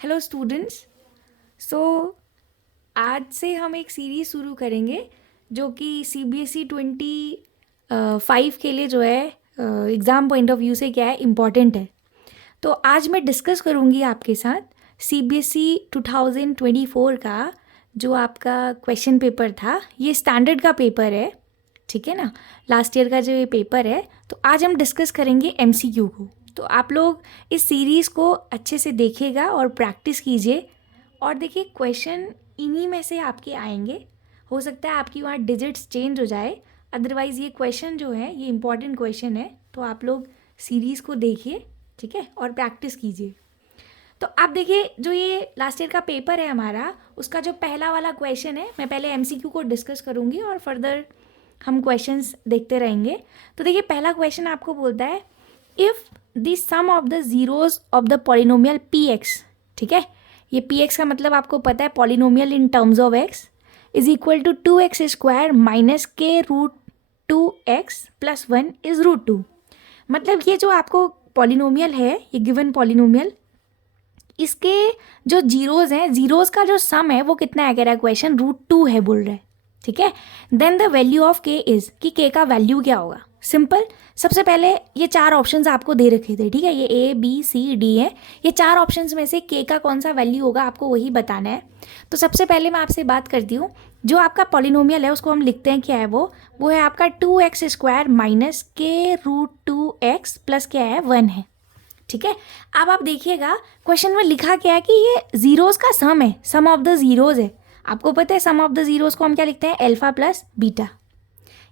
Hello students. सो आज से हम एक सीरीज़ शुरू करेंगे जो कि CBSE 25 के लिए जो है एग्ज़ाम पॉइंट ऑफ व्यू से क्या है इम्पॉर्टेंट है। तो आज मैं डिस्कस करूँगी आपके साथ CBSE 2024 का जो आपका क्वेश्चन पेपर था। ये स्टैंडर्ड का पेपर है, ठीक है ना, लास्ट ईयर का जो ये पेपर है। तो आज हम डिस्कस करेंगे MCQ को। तो आप लोग इस सीरीज़ को अच्छे से देखिएगा और प्रैक्टिस कीजिए। और देखिए क्वेश्चन इन्हीं में से आपके आएंगे। हो सकता है आपकी वहाँ डिजिट्स चेंज हो जाए, अदरवाइज़ ये क्वेश्चन जो है ये इंपॉर्टेंट क्वेश्चन है। तो आप लोग सीरीज़ को देखिए, ठीक है, और प्रैक्टिस कीजिए। तो आप देखिए जो ये लास्ट ईयर का पेपर है हमारा, उसका जो पहला वाला क्वेश्चन है, मैं पहले MCQ को डिस्कस करूँगी और फर्दर हम क्वेश्चंस देखते रहेंगे। तो देखिए पहला क्वेश्चन आपको बोलता है if the sum of the zeros of the polynomial PX, ठीक है, ये PX का मतलब आपको पता है polynomial in terms of x is equal to 2x² minus k root 2x plus 1 is root 2। मतलब ये जो आपको पॉलिनोमियल है, ये गिवन पॉलिनोमियल, इसके जो जीरोज़ हैं, जीरोज़ का जो सम है वो कितना है कह रहा है क्वेश्चन, √2 है बोल रहा है, ठीक है। Then the value of k is, कि k का वैल्यू क्या होगा। सिंपल, सबसे पहले ये चार ऑप्शंस आपको दे रखे थे, ठीक है, ये A B C D है। ये चार ऑप्शंस में से k का कौन सा वैल्यू होगा आपको वही बताना है। तो सबसे पहले मैं आपसे बात करती हूँ, जो आपका पॉलिनोमियल है उसको हम लिखते हैं क्या है वो है आपका 2x² minus k root 2x plus क्या है 1 है, ठीक है। अब आप देखिएगा क्वेश्चन में लिखा क्या है कि ये जीरोज़ का सम है, सम ऑफ द जीरोज़ है। आपको पता है सम ऑफ द जीरोज़ को हम क्या लिखते हैं, alpha plus beta.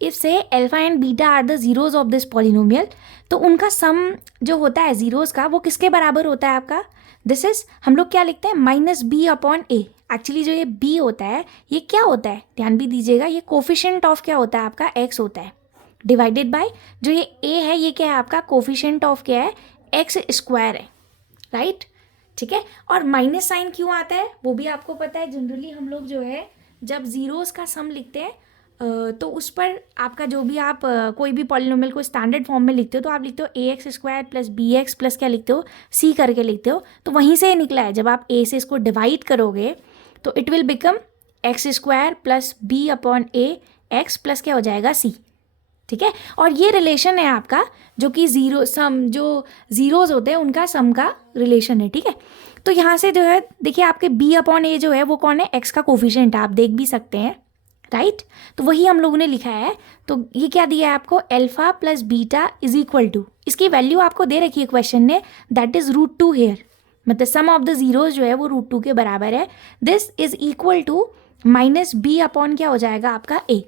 If say alpha and beta are the zeros of this polynomial, तो उनका सम जो होता है जीरोज़ का वो किसके बराबर होता है आपका, दिस इज हम लोग क्या लिखते हैं -b/a। एक्चुअली जो ये b होता है ये क्या होता है, ध्यान भी दीजिएगा, ये कोफिशिएंट ऑफ क्या होता है आपका x होता है, डिवाइडेड बाय जो ये a है ये क्या है आपका कोफिशिएंट ऑफ क्या है x² है, राइट, ठीक है। और माइनस साइन क्यों आता है वो भी आपको पता है। जनरली हम लोग जो है जब जीरोज़ का सम लिखते हैं तो उस पर आपका जो भी आप कोई भी पॉलिनोमियल को स्टैंडर्ड फॉर्म में लिखते हो तो आप लिखते हो ax² प्लस bx प्लस क्या लिखते हो c करके लिखते हो। तो वहीं से निकला है, जब आप a से इसको डिवाइड करोगे तो it will become x² plus b/a x plus क्या हो जाएगा c, ठीक है। और ये रिलेशन है आपका जो कि ज़ीरो सम, जो ज़ीरोज़ होते हैं उनका सम का रिलेशन है, ठीक है। तो यहाँ से जो है देखिए आपके b/a जो है वो कौन है, x का कोफिशिएंट है, आप देख भी सकते हैं, राइट। तो वही हम लोगों ने लिखा है। तो ये क्या दिया है आपको, alpha plus beta is equal to, इसकी वैल्यू आपको दे रखी है क्वेश्चन ने, दैट इज √2 हेयर, मतलब सम ऑफ द जीरोज जो है वो √2 के बराबर है। This is equal to -b/ क्या हो जाएगा आपका a,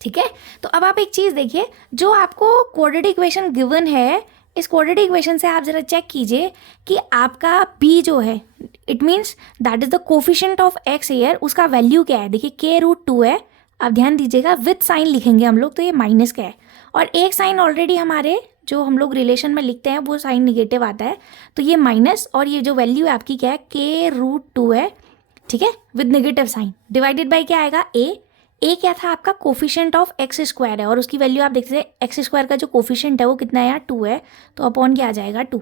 ठीक है। तो अब आप एक चीज़ देखिए, जो आपको क्वाड्रेटिक इक्वेशन गिवन है, इस क्वाड्रेटिक इक्वेशन से आप ज़रा चेक कीजिए कि आपका b जो है, it means that is the coefficient of x here, उसका वैल्यू क्या है, देखिए k√2 है। आप ध्यान दीजिएगा विथ साइन लिखेंगे हम लोग तो ये माइनस का है, और एक साइन ऑलरेडी हमारे जो हम लोग रिलेशन में लिखते हैं वो साइन निगेटिव आता है, तो ये माइनस, और ये जो वैल्यू है आपकी क्या है k√2 है, ठीक है, with negative sign, divided by क्या आएगा a क्या था आपका कोफिशिएंट ऑफ x² है, और उसकी वैल्यू आप देखते हैं x² का जो कोफिशिएंट है वो कितना है यहाँ 2 है, तो अपॉन क्या आ जाएगा 2,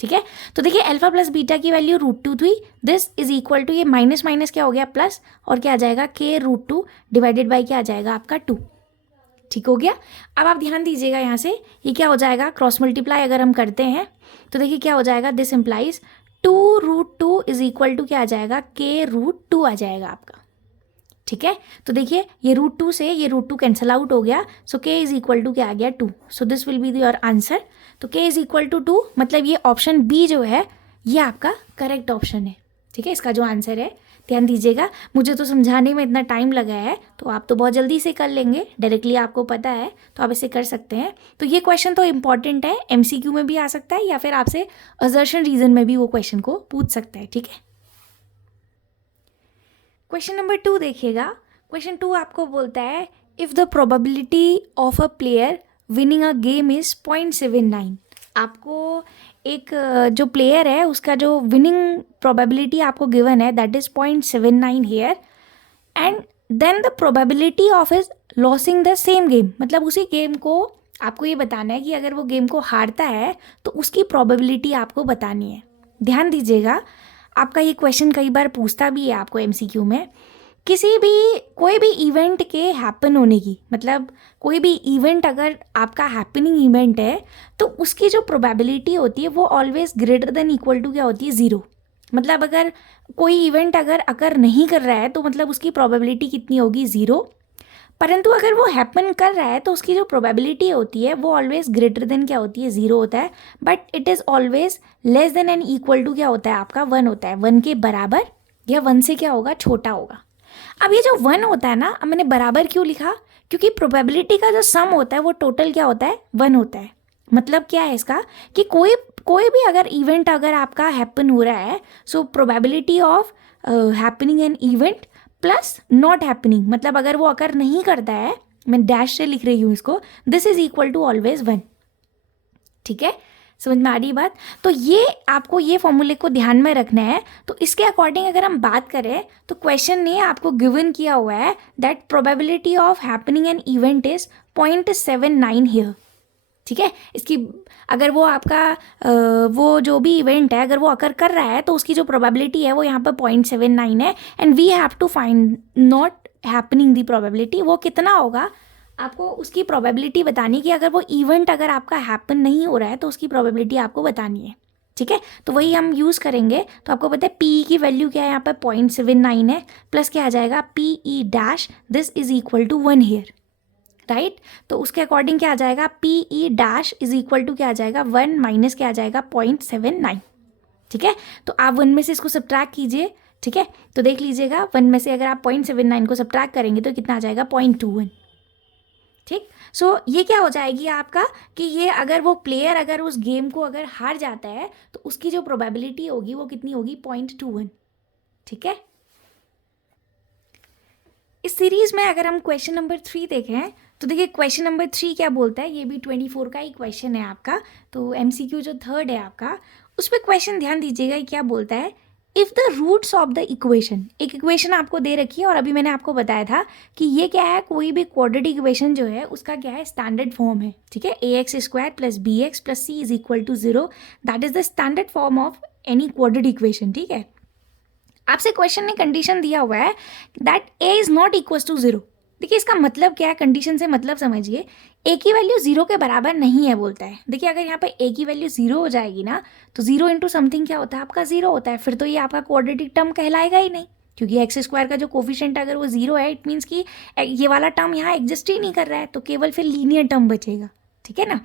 ठीक है। तो देखिए अल्फा प्लस बीटा की वैल्यू √2 थी, दिस इज इक्वल टू ये माइनस माइनस क्या हो गया प्लस, और क्या आ जाएगा k√2 डिवाइडेड बाई क्या आ जाएगा आपका 2, ठीक हो गया। अब आप ध्यान दीजिएगा यहाँ से ये क्या हो जाएगा, क्रॉस मल्टीप्लाई अगर हम करते हैं तो देखिए क्या हो जाएगा, this implies 2√2 is equal to क्या आ जाएगा k√2 आ जाएगा आपका, ठीक है। तो देखिए ये √2 से ये √2 कैंसिल आउट हो गया, सो k इज इक्वल टू क्या आ गया 2, so this will be your answer. तो k इज इक्वल टू 2, मतलब ये ऑप्शन बी जो है ये आपका करेक्ट ऑप्शन है, ठीक है, इसका जो आंसर है। ध्यान दीजिएगा, मुझे तो समझाने में इतना टाइम लगा है, तो आप तो बहुत जल्दी से कर लेंगे, डायरेक्टली आपको पता है तो आप इसे कर सकते हैं। तो ये क्वेश्चन तो इंपॉर्टेंट है, MCQ में भी आ सकता है या फिर आपसे असर्शन रीजन में भी वो क्वेश्चन को पूछ सकता है, ठीक है। क्वेश्चन नंबर 2 देखिएगा। क्वेश्चन 2 आपको बोलता है if the probability of a player winning a game is 0.79। आपको एक जो प्लेयर है उसका जो विनिंग प्रोबेबिलिटी आपको गिवन है that is 0.79 here, and then the probability of is losing the same game, मतलब उसी गेम को आपको ये बताना है कि अगर वो गेम को हारता है तो उसकी प्रोबेबिलिटी आपको बतानी है। ध्यान दीजिएगा, आपका ये क्वेश्चन कई बार पूछता भी है आपको एमसीक्यू में, कोई भी इवेंट के हैपन होने की, मतलब कोई भी इवेंट अगर आपका हैपनिंग इवेंट है तो उसकी जो प्रोबेबिलिटी होती है वो always greater than equal to क्या होती है, 0। मतलब अगर कोई इवेंट अगर अकर नहीं कर रहा है तो मतलब उसकी प्रोबेबिलिटी कितनी होगी, 0। परंतु अगर वो हैपन कर रहा है तो उसकी जो प्रोबेबिलिटी होती है वो ऑलवेज ग्रेटर देन क्या होती है, 0 होता है। But it is always less than and equal to क्या होता है आपका, 1 होता है। 1 के बराबर या 1 से क्या होगा, छोटा होगा। अब ये जो 1 होता है ना, अब मैंने बराबर क्यों लिखा, क्योंकि प्रोबेबिलिटी का जो सम होता है वो टोटल क्या होता है, 1 होता है। मतलब क्या है इसका कि कोई भी अगर इवेंट अगर आपका हैपन हो रहा है, so probability of happening an event plus not happening, मतलब अगर वो अगर नहीं करता है, मैं डैश से लिख रही हूँ इसको, this is equal to always 1। ठीक है, समझ में आ रही बात। तो ये आपको ये फॉर्मूले को ध्यान में रखना है। तो इसके अकॉर्डिंग अगर हम बात करें तो क्वेश्चन ने आपको गिवन किया हुआ है that probability of happening an event is 0.79 here. ठीक है, इसकी अगर वो आपका वो जो भी इवेंट है अगर वो अकर कर रहा है तो उसकी जो प्रोबेबिलिटी है वो यहाँ पर 0.79 है। And we have to find not happening the probability, वो कितना होगा आपको उसकी प्रोबेबिलिटी बतानी कि अगर वो इवेंट अगर आपका हैपन नहीं हो रहा है तो उसकी प्रोबेबिलिटी आपको बतानी है। ठीक है, तो वही हम यूज़ करेंगे। तो आपको पता है पी की वैल्यू क्या है यहाँ पर, 0.79 है, प्लस क्या आ जाएगा, P E dash this is equal to 1 here, right. तो उसके अकॉर्डिंग क्या आ जाएगा, P E dash is equal to क्या आ जाएगा, 1 माइनस क्या आ जाएगा, 0.79। ठीक है, तो आप 1 में से इसको सब्ट्रैक्ट कीजिए। ठीक है, तो देख लीजिएगा 1 में से अगर आप 0.79 को सब्ट्रैक्ट करेंगे तो कितना आ जाएगा, 0.21। ठीक, सो ये क्या हो जाएगी आपका कि ये अगर वो प्लेयर अगर उस गेम को अगर हार जाता है तो उसकी जो प्रोबेबिलिटी होगी वो कितनी होगी, 0.21। ठीक है, इस सीरीज में अगर हम क्वेश्चन नंबर 3 देखें तो देखिए क्वेश्चन नंबर 3 क्या बोलता है, ये भी 24 का ही क्वेश्चन है आपका। तो एमसीक्यू जो 3rd है आपका उस पर क्वेश्चन ध्यान दीजिएगा, क्या बोलता है, if the roots of the equation, एक इक्वेशन आपको दे रखी है और अभी मैंने आपको बताया था कि ये क्या है, कोई भी क्वाड्रेटिक इक्वेशन जो है उसका क्या है, स्टैंडर्ड फॉर्म है। ठीक है, ax² plus bx plus c is equal to 0, that is the standard form of any quadratic equation. ठीक है, आपसे क्वेश्चन ने कंडीशन दिया हुआ है that a is not equal to 0। देखिए इसका मतलब क्या है, कंडीशन से मतलब समझिए, a की वैल्यू 0 के बराबर नहीं है बोलता है। देखिए अगर यहाँ पे a की वैल्यू 0 हो जाएगी ना तो 0 इंटू समथिंग क्या होता है आपका, 0 होता है। फिर तो ये आपका क्वाड्रेटिक टर्म कहलाएगा ही नहीं, क्योंकि x² का जो कोफिशिएंट अगर वो 0 है इट मीन्स कि ये वाला टर्म यहाँ एग्जिस्ट ही नहीं कर रहा है, तो केवल फिर लीनियर टर्म बचेगा। ठीक है ना,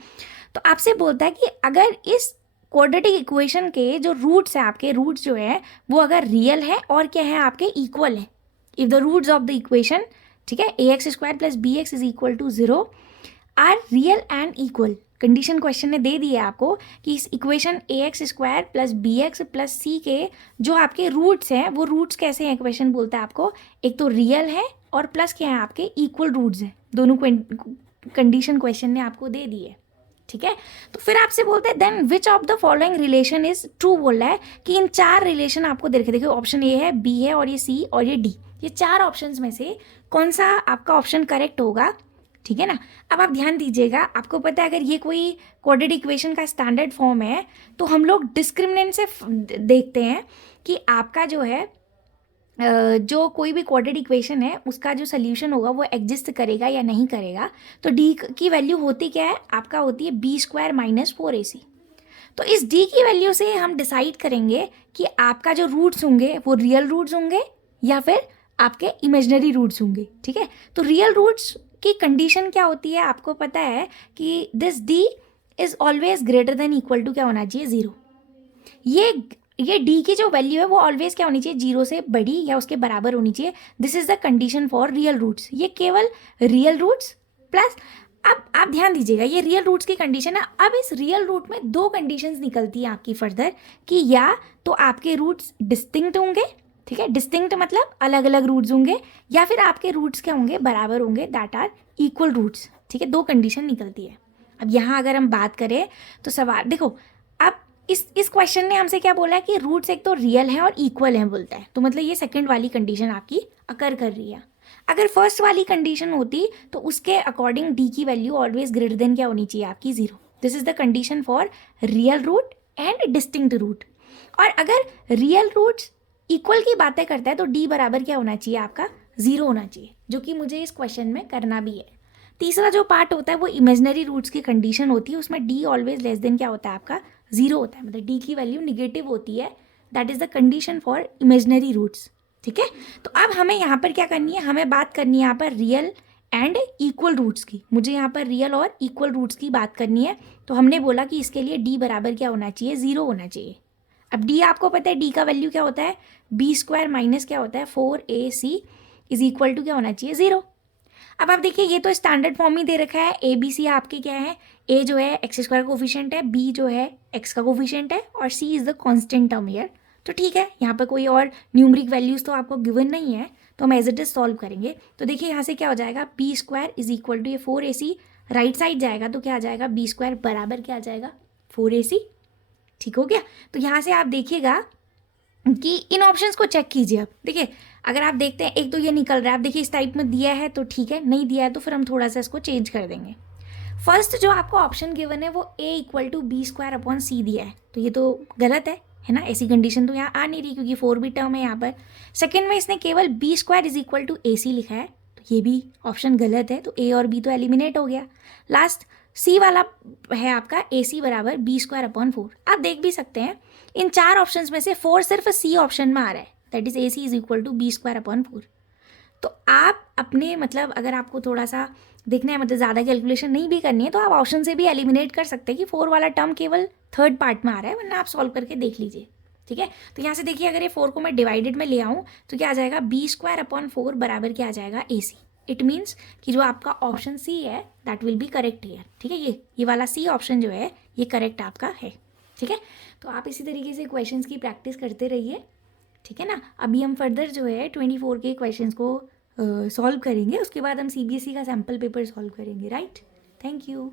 तो आपसे बोलता है कि अगर इस क्वाड्रेटिक इक्वेशन के जो रूट्स हैं, आपके रूट्स जो है वो अगर रियल है और क्या है आपके इक्वल है, if the roots of the equation, ठीक है, ax² plus bx is equal to 0 are real and equal. Condition question ने दे दी है आपको कि इस equation ax² plus bx plus c के जो आपके रूट्स हैं वो रूट्स कैसे हैं, क्वेश्चन बोलता है आपको एक तो रियल है और प्लस क्या है आपके इक्वल रूट्स हैं। दोनों कंडीशन क्वेश्चन ने आपको दे दी है। ठीक है, तो फिर आपसे बोलते हैं then which of the following relation is true, बोल रहा है कि इन 4 रिलेशन आपको दे रखे, देखिए ऑप्शन ए है, बी है और ये सी और ये डी, ये 4 ऑप्शंस में से कौन सा आपका ऑप्शन करेक्ट होगा। ठीक है ना, अब आप ध्यान दीजिएगा, आपको पता है अगर ये कोई क्वाड्रेटिक इक्वेशन का स्टैंडर्ड फॉर्म है तो हम लोग डिस्क्रिमिनेंट से देखते हैं कि आपका जो है जो कोई भी क्वाड्रेटिक इक्वेशन है उसका जो सोल्यूशन होगा वो एग्जिस्ट करेगा या नहीं करेगा। तो डी की वैल्यू होती क्या है आपका, होती है b² माइनस 4ac। तो इस डी की वैल्यू से हम डिसाइड करेंगे कि आपका जो रूट्स होंगे वो रियल रूट्स होंगे या फिर आपके इमेजिनरी रूट्स होंगे। ठीक है, तो रियल रूट्स की कंडीशन क्या होती है आपको पता है कि this D is always greater than equal to क्या होना चाहिए, 0। ये डी की जो वैल्यू है वो ऑलवेज क्या होनी चाहिए, 0 से बड़ी या उसके बराबर होनी चाहिए। This is the condition for real roots, ये केवल रियल रूट्स प्लस, अब आप ध्यान दीजिएगा ये रियल रूट्स की कंडीशन है। अब इस रियल रूट में 2 कंडीशंस निकलती हैं आपकी फर्दर कि या तो आपके रूट्स डिस्टिंक्ट होंगे, ठीक है, डिस्टिंक्ट मतलब अलग अलग रूट्स होंगे, या फिर आपके रूट्स क्या होंगे, बराबर होंगे, दैट आर इक्वल रूट्स। ठीक है, 2 कंडीशन निकलती है। अब यहाँ अगर हम बात करें तो सवाल देखो, अब इस क्वेश्चन ने हमसे क्या बोला है कि रूट्स एक तो रियल है और इक्वल है बोलता है, तो मतलब ये सेकंड वाली कंडीशन आपकी अकर कर रही है। अगर फर्स्ट वाली कंडीशन होती तो उसके अकॉर्डिंग डी की वैल्यू ऑलवेज ग्रेटर देन क्या होनी चाहिए आपकी, 0। This is the condition for real root and distinct root. और अगर रियल रूट्स इक्वल की बातें करता है तो डी बराबर क्या होना चाहिए आपका 0 होना चाहिए, जो कि मुझे इस क्वेश्चन में करना भी है। तीसरा जो पार्ट होता है वो इमेजिनरी रूट्स की कंडीशन होती है, उसमें डी ऑलवेज लेस देन क्या होता है आपका 0 होता है, मतलब डी की वैल्यू निगेटिव होती है। That is the condition for imaginary roots. ठीक है, तो अब हमें यहाँ पर क्या करनी है, हमें बात करनी है यहाँ पर रियल एंड इक्वल रूट्स की। मुझे यहाँ पर रियल और इक्वल रूट्स की बात करनी है, तो हमने बोला कि इसके लिए डी बराबर क्या होना चाहिए 0 होना चाहिए। अब डी आपको पता है डी का वैल्यू क्या होता है, बी स्क्वायर माइनस क्या होता है 4ac इज इक्वल टू क्या होना चाहिए 0। अब आप देखिए ये तो स्टैंडर्ड फॉर्म ही दे रखा है, ए बी सी आपके क्या है, ए जो है एक्स स्क्वायर कोफिशिएंट है, बी जो है एक्स का कोफिशिएंट है और c is the constant term here. तो ठीक है, यहाँ पर कोई और न्यूमरिक वैल्यूज तो आपको गिवन नहीं है, तो हम एज इट इज सॉल्व करेंगे। तो देखिए यहाँ से क्या हो जाएगा, B square is equal to ये 4ac राइट साइड जाएगा तो क्या आ जाएगा, बी स्क्वायर बराबर क्या आ जाएगा 4ac। ठीक हो गया। तो यहाँ से आप देखिएगा कि इन ऑप्शंस को चेक कीजिए। अब देखिए अगर आप देखते हैं एक तो ये निकल रहा है, आप देखिए इस टाइप में दिया है तो ठीक है, नहीं दिया है तो फिर हम थोड़ा सा इसको चेंज कर देंगे। फर्स्ट जो आपको ऑप्शन गिवन है वो a equal to B square upon c दिया है, तो ये तो गलत है ना, ऐसी कंडीशन तो यहाँ आ नहीं रही क्योंकि 4 भी टर्म है यहाँ पर। सेकेंड में इसने केवल b square is equal to a c लिखा है, तो ये भी ऑप्शन गलत है, तो ए और बी तो एलिमिनेट हो गया। लास्ट सी वाला है आपका ए सी बराबर बी स्क्वायर अपॉन 4। आप देख भी सकते हैं इन 4 ऑप्शंस में से 4 सिर्फ सी ऑप्शन में आ रहा है, that is A C is equal to B square upon 4। तो आप अपने मतलब अगर आपको थोड़ा सा देखना है, मतलब ज़्यादा कैलकुलेशन नहीं भी करनी है, तो आप ऑप्शन से भी एलिमिनेट कर सकते हैं कि 4 वाला टर्म केवल थर्ड पार्ट में आ रहा है, वरना आप सॉल्व करके देख लीजिए। ठीक है, तो यहाँ से देखिए अगर ये 4 को मैं डिवाइडेड में ले आऊँ तो क्या आ जाएगा, बी स्क्वायर अपॉन 4 बराबर क्या आ जाएगा ए सी। इट मीन्स कि जो आपका ऑप्शन सी है that will be correct here. ठीक है, ये वाला सी ऑप्शन जो है ये करेक्ट आपका है। ठीक है, तो आप इसी तरीके से क्वेश्चंस की प्रैक्टिस करते रहिए। ठीक है ना, अभी हम फर्दर जो है 24 के क्वेश्चंस को सॉल्व करेंगे, उसके बाद हम सीबीएसई का सैम्पल पेपर सॉल्व करेंगे। Right, thank you.